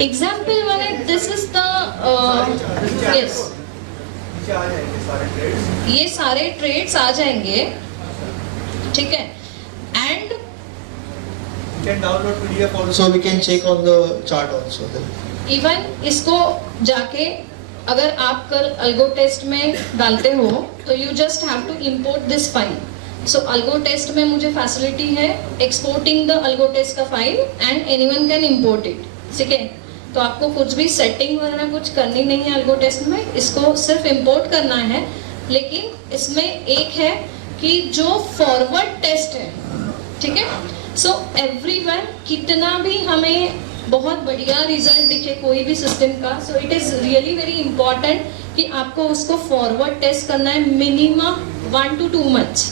Example one, this is the yes, ये सारे trades आ जाएंगे, ठीक है, and We can download PDF also. We can check on the chart also. Then. Even इसको जाके अगर आप कल अल्गो टेस्ट में डालते हो तो you just have to import this file. So algo test में मुझे फैसिलिटी है एक्सपोर्टिंग द अल्गो टेस्ट का file and anyone can import it. ठीक है, तो आपको कुछ भी सेटिंग वगैरह कुछ करनी नहीं है अल्गो टेस्ट में, इसको सिर्फ इंपोर्ट करना है. लेकिन इसमें एक है कि जो फॉरवर्ड टेस्ट है, ठीक है, सो एवरीवन कितना भी हमें बहुत बढ़िया रिजल्ट दिखे कोई भी सिस्टम का, so it is really very important कि आपको उसको फॉरवर्ड टेस्ट करना है minimum 1 to 2 months,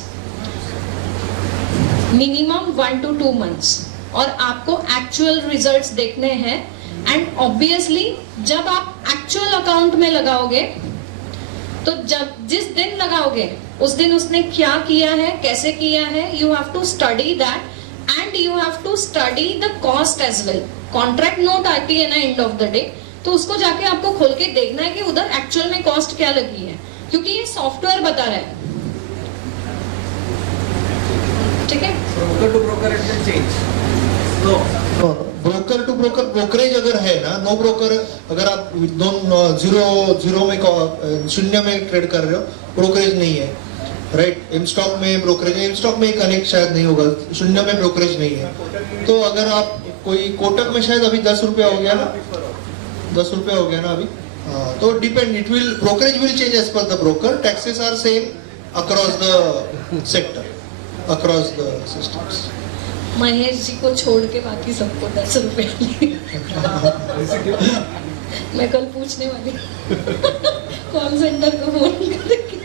minimum 1 to 2 months, और आपको एक्चुअल रिजल्ट्स देखने हैं. एंड ऑब्वियसली जब आप एक्चुअल अकाउंट में लगाओगे तो जब जिस दिन लगाओगे उस दिन उसने क्या किया है, कैसे किया है, you have to study that and you have to study the cost as well. Contract note आती है ना एंड ऑफ द डे, तो उसको जाके आपको खोल के देखना है कि उधर एक्चुअल में कॉस्ट क्या लगी है, क्योंकि ये सॉफ्टवेयर बता रहा है. ठीक है, broker to broker it will change. No broker to broker brokerage अगर है ना, नो ब्रोकर अगर आप जीरो में शून्य में ट्रेड कर रहे हो, ब्रोकरेज नहीं है, राइट. एम स्टॉक में ब्रोकरेज, एम स्टॉक में कनेक्ट शायद नहीं होगा, शून्य में ब्रोकरेज नहीं है. तो अगर आप कोई कोटक में शायद अभी 10 रुपया हो गया ना, 10 रुपया हो गया ना अभी, हाँ, तो depend, it will brokerage will change as per the broker. Taxes are same across the sector, across the systems. Mahesh ji को छोड़ के बाकी सबको 10 रुपए. मैं कल पूछने वाली कॉल सेंटर को फोन करके.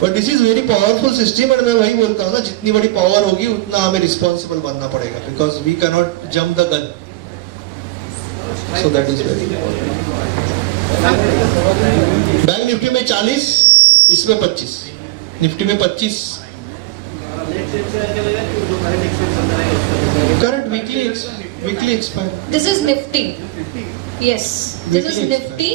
But this is very powerful system, और मैं वही बोलता हूँ ना, जितनी बड़ी पावर होगी उतना हमें रिस्पॉन्सिबल बनना पड़ेगा, because we can not jump the gun. So that is very bank Nifty में 40, इसमें 25, निफ्टी में 25. Current weekly expire. This is Nifty. Yes, this is Weekly Nifty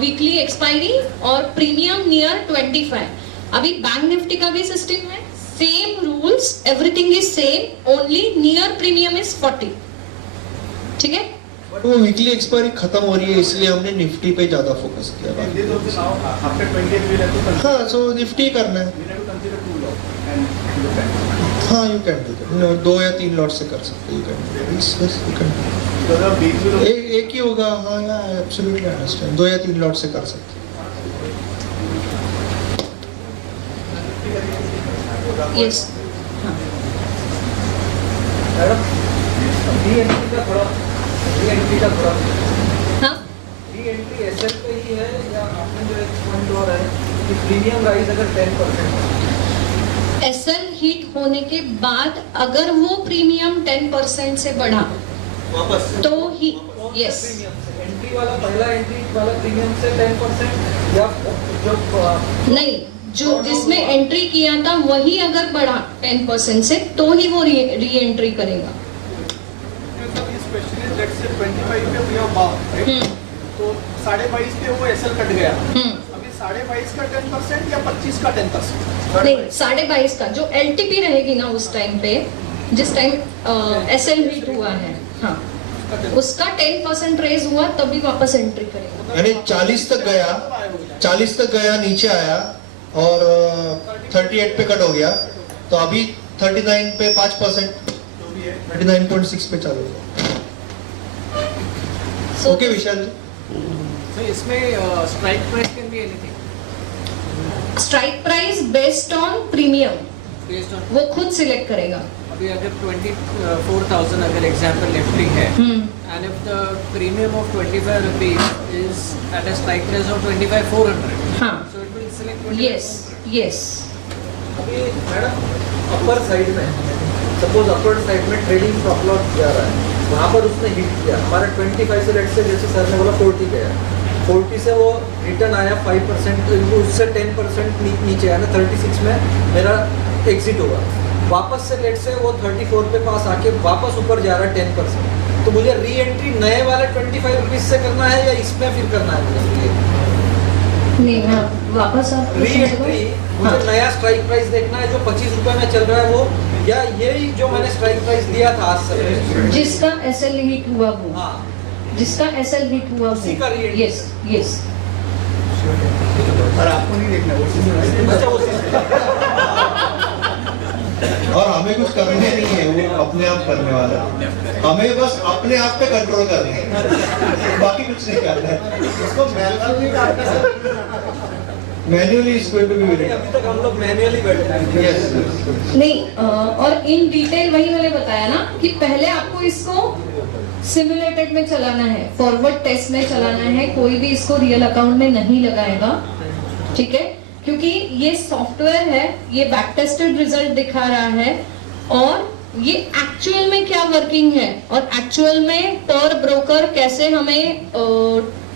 weekly expiry और प्रीमियम नियर 25. अभी बैंक निफ्टी का भी सिस्टम है, same rules, everything is same, only near premium is 40. ठीक है, बट वो वीकली एक्सपायरी खत्म हो रही है, इसलिए हमने निफ्टी पे ज्यादा फोकस किया. हाँ, सो निफ्टी करना है. हाँ, यू कैन डू दैट. 2 या 3 लॉट से कर सकते हैं. एक ही होगा. हाँ, एब्सोल्युटली अंडरस्टैंड. 2 या 3 लॉट से कर सकते हैं. यस. मैडम री-एंट्री का थोड़ा हाँ, री-एंट्री एसएल पे ही है, या आपने जो एक पॉइंट और है कि प्रीमियम राइज अगर 10% एसएल हिट होने के बाद अगर वो प्रीमियम 10% से बढ़ा वापस तो ही, यस, एंट्री वाला, पहला एंट्री वाला प्रीमियम से 10% या जो नहीं, जो जिसमें एंट्री किया था वही अगर बढ़ा 10% से तो ही वो री एंट्री करेगा. तो 22.5 पे वो एसएल कट गया. अभी 22.5 का 10% या 25 का 10%? नहीं, 22.5 का जो एलटीपी रहेगी ना उस टाइम पे, जिस टाइम एसएल हिट हुआ है, हाँ, उसका 10% रेज हुआ तभी वापस एंट्री करेगा. यानी 40 तक गया, नीचे आया और 38 पे कट हो गया, तो अभी 39 पे 5%, 39.6 पे चालू हुआ. ओके विशाल जी. तो इसमें strike price can be anything. Strike price based on premium, based on, वो खुद सिलेक्ट करेगा. अभी अगर 24,000 अगर एग्जांपल निफ्टी है, and if the premium of 25 rupees is at a strike price of 25,400, हाँ, so it will select. Yes, yes. अभी madam upper side में, सपोज अपर साइड में ट्रेडिंग स्टॉप लॉस जा रहा है, वहाँ पर उसने हिट किया, हमारा 25 से लेट से, जैसे सर ने बोला 40 गया, 40 से वो रिटर्न आया 5%, उससे 10% नीचे आया ना, 36 में मेरा एग्जिट हुआ. वापस से लेट से वो 34 पे पास आके वापस ऊपर जा रहा है 10%, तो मुझे री एंट्री नए वाले 25 रुपीज से करना है या इसमें फिर करना है मुझे? नहीं, हाँ, वापस आप री एंट्री मुझे नया स्ट्राइक प्राइस देखना है जो 25 रुपए में चल रहा है वो, या यही जो मैंने स्ट्राइक प्राइस दिया था आज से, जिसका एसएल हिट हुआ वो, हाँ जिसका एसएल हिट हुआ उसी का वो, re-entry। Yes yes. और आपको नहीं देखना वो चीज़। अच्छा वो system। और हमें कुछ करने नहीं है, वो अपने आप करने वाला है। हमें बस अपने आप पे कंट्रोल करना है, बाकी कुछ नहीं करना है। इसको मैनुअली डालना है। Manually is going to be very अभी तक हम लोग मैन्युअली बैठे हैं। यस। नहीं, और इन डिटेल वही मैंने बताया ना कि पहले आपको इसको सिमुलेटेड में चलाना है, फॉरवर्ड टेस्ट में चलाना है, कोई भी इसको रियल अकाउंट में नहीं लगाएगा, ठीक है? क्योंकि ये सॉफ्टवेयर है, ये बैक टेस्टेड रिजल्ट दिखा रहा है, और ये एक्चुअल में क्या वर्किंग है और एक्चुअल में पर ब्रोकर कैसे हमें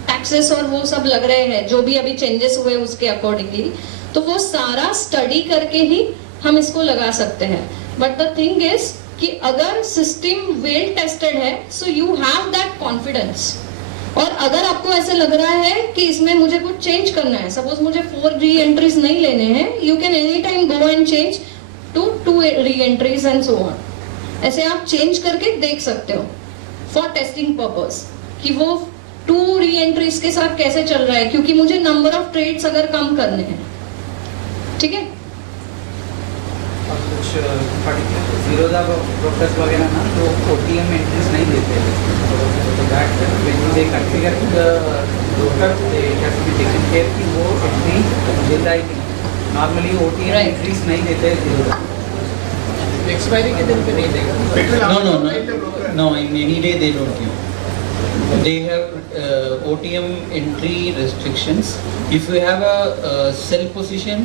टैक्सेस और वो सब लग रहे हैं, जो भी अभी चेंजेस हुए उसके अकॉर्डिंगली, तो वो सारा स्टडी करके ही हम इसको लगा सकते हैं। बट द थिंग इज कि अगर सिस्टम वेल टेस्टेड है, so you have that confidence. और अगर आपको ऐसा लग रहा है कि इसमें मुझे कुछ चेंज करना है, सपोज मुझे 4 री एंट्रीज नहीं लेने हैं, you can any time go and change to 2 री एंट्रीज एंड सो ऑन। ऐसे आप चेंज करके देख सकते हो फॉर टेस्टिंग पर्पस कि वो 2 री एंट्रीज के साथ कैसे चल रहा है, क्योंकि मुझे नंबर ऑफ ट्रेड्स अगर कम करने हैं, ठीक है? और कुछ पर्टिकुलर जीरोधा ब्रोकर्स वगैरह ना तो OTM एंट्रीज नहीं देते हैं, तो that when they configure the broker they have to be taken care कि वो एंट्री देता है कि नॉर्मली OTM Right. एंट्रीज नहीं देते हैं जीरोधा। एक्सपायरी के दिन पे नहीं देगा। No, in any day they don't give. They have OTM entry restrictions. If you have a sell position,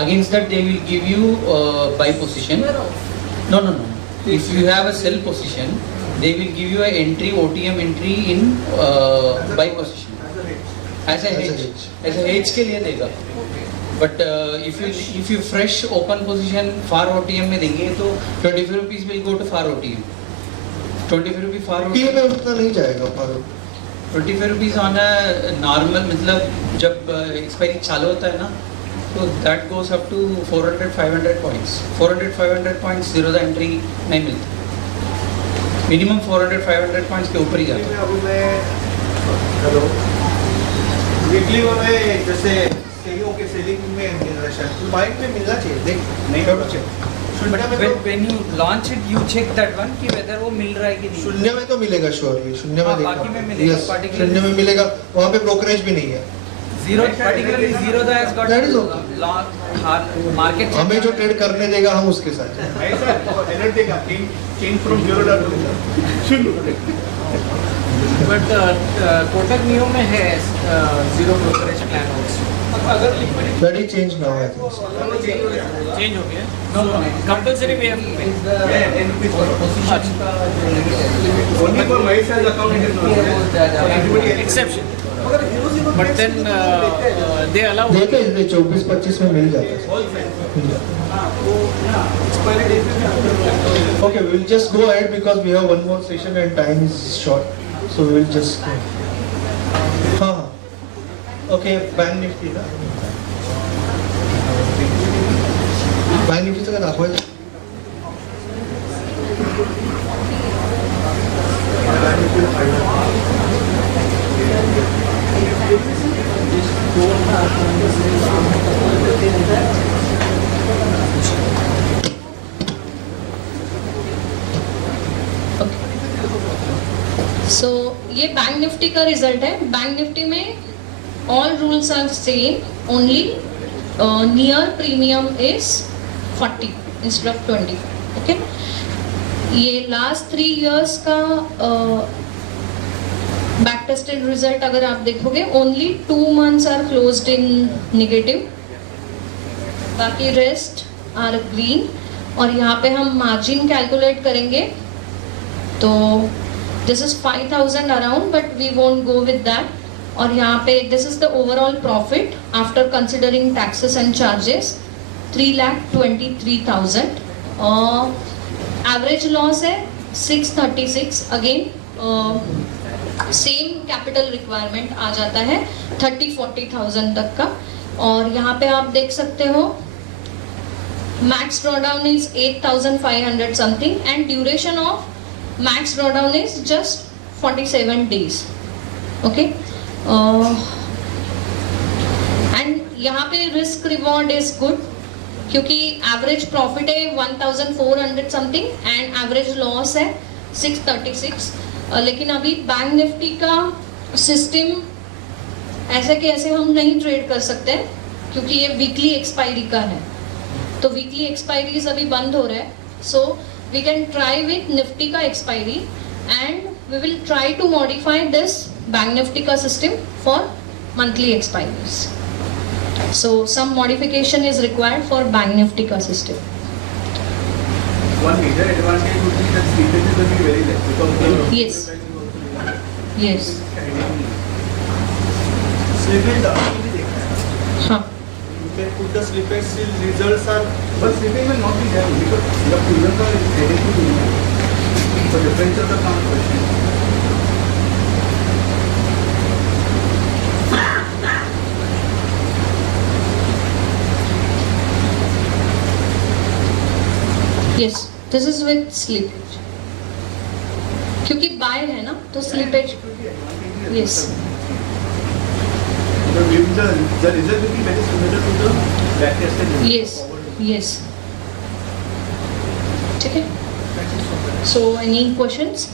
against that they will give you buy position. No. If you have a sell position, they will give you a entry OTM entry in buy position. As a hedge के लिए देगा. But if you fresh open position far OTM में देंगे तो 25 rupees will go to far OTM. 25 rupees far team में OTM. उतना नहीं जाएगा पर 25 rupees on a normal मतलब जब एक्सपायरी चालू होता है ना, तो that goes up to 400-500 points. 400-500 points zero the entry नहीं मिलती. मिनिमम 400-500 points के ऊपर ही जाता है. अभी मैं हेलो वीकली में जैसे सेलिंग में मिल रहा है शायद माइंड में मिलना चाहिए, देख नहीं होना चाहिए। शून्य में तो When you launch it, you check that one कि whether वो मिल रहा है कि नहीं. शून्य में तो मिलेगा श्योरली, शून्य में हाँ, देखा। बाकी में मिलेगा, Yes, particularly- शून्य में मिलेगा, वहाँ पे ब्रोकरेज भी नहीं है। Zero, particularly Zerodha has got That is okay. long market. हमें जो ट्रेड करने देगा हम उसके साथ हैं। ऐसा एनर्जी देगा change from zero to but Kotak neo में है जीरो ब्रोकरेज प्लान ऑल्सो। अगर liquidity That is change now I think. Change हो गया compulsory way only for my sales account exception but then they allow देखे इसलिए 24-25 में मिल जाता है। Okay, we will just go ahead because we have one more session and time is short, so we will just go. हाँ, okay, bank Nifty ना, bank Nifty का दाखवायचं. So ये बैंक निफ्टी का रिजल्ट है. बैंक निफ्टी में all rules are same, only near premium is 40 instead of 20. Okay, ये last 3 years का बैक टेस्टेड रिजल्ट अगर आप देखोगे, only 2 months are closed in negative, बाकी रेस्ट आर ग्रीन. और यहाँ पे हम मार्जिन कैलकुलेट करेंगे तो this is 5,000 around, but we won't go with that. और यहाँ पे this is the overall profit after considering taxes and charges 3,23,000. Average loss है 636, अगेन सेम कैपिटल रिक्वायरमेंट आ जाता है 30-40,000 तक का। और यहाँ पे आप देख सकते हो max drawdown is 8,500 something and duration of max drawdown is just 47 days। Okay, and यहाँ पे रिस्क रिवॉर्ड इज गुड क्योंकि एवरेज प्रॉफिट है 1,400 समथिंग एंड एवरेज लॉस है 636। लेकिन अभी बैंक निफ्टी का सिस्टम ऐसे के ऐसे हम नहीं ट्रेड कर सकते क्योंकि ये वीकली एक्सपायरी का है, तो वीकली एक्सपायरीज अभी बंद हो रहे हैं। So we can try with Nifty का expiry and we will try to modify this Bank Nifty का system for monthly expiries. So some modification is required for Bank Nifty का system. One major advantage would be that slippages will be very less because Yes. Yes. slippage आपने भी देखा है। हाँ, You can put the slippage till results are, but slippage will not be there because the results are heading to zero. So differentials are not question. yes, this is with slippage क्योंकि bye है ना तो slippage. Yes. The result will be very similar to the back tested result. Yes, yes. ठीक है, so any questions?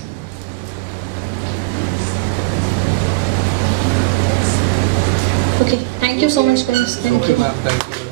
Okay, thank you so much guys, thank you. Ma'am, thank you.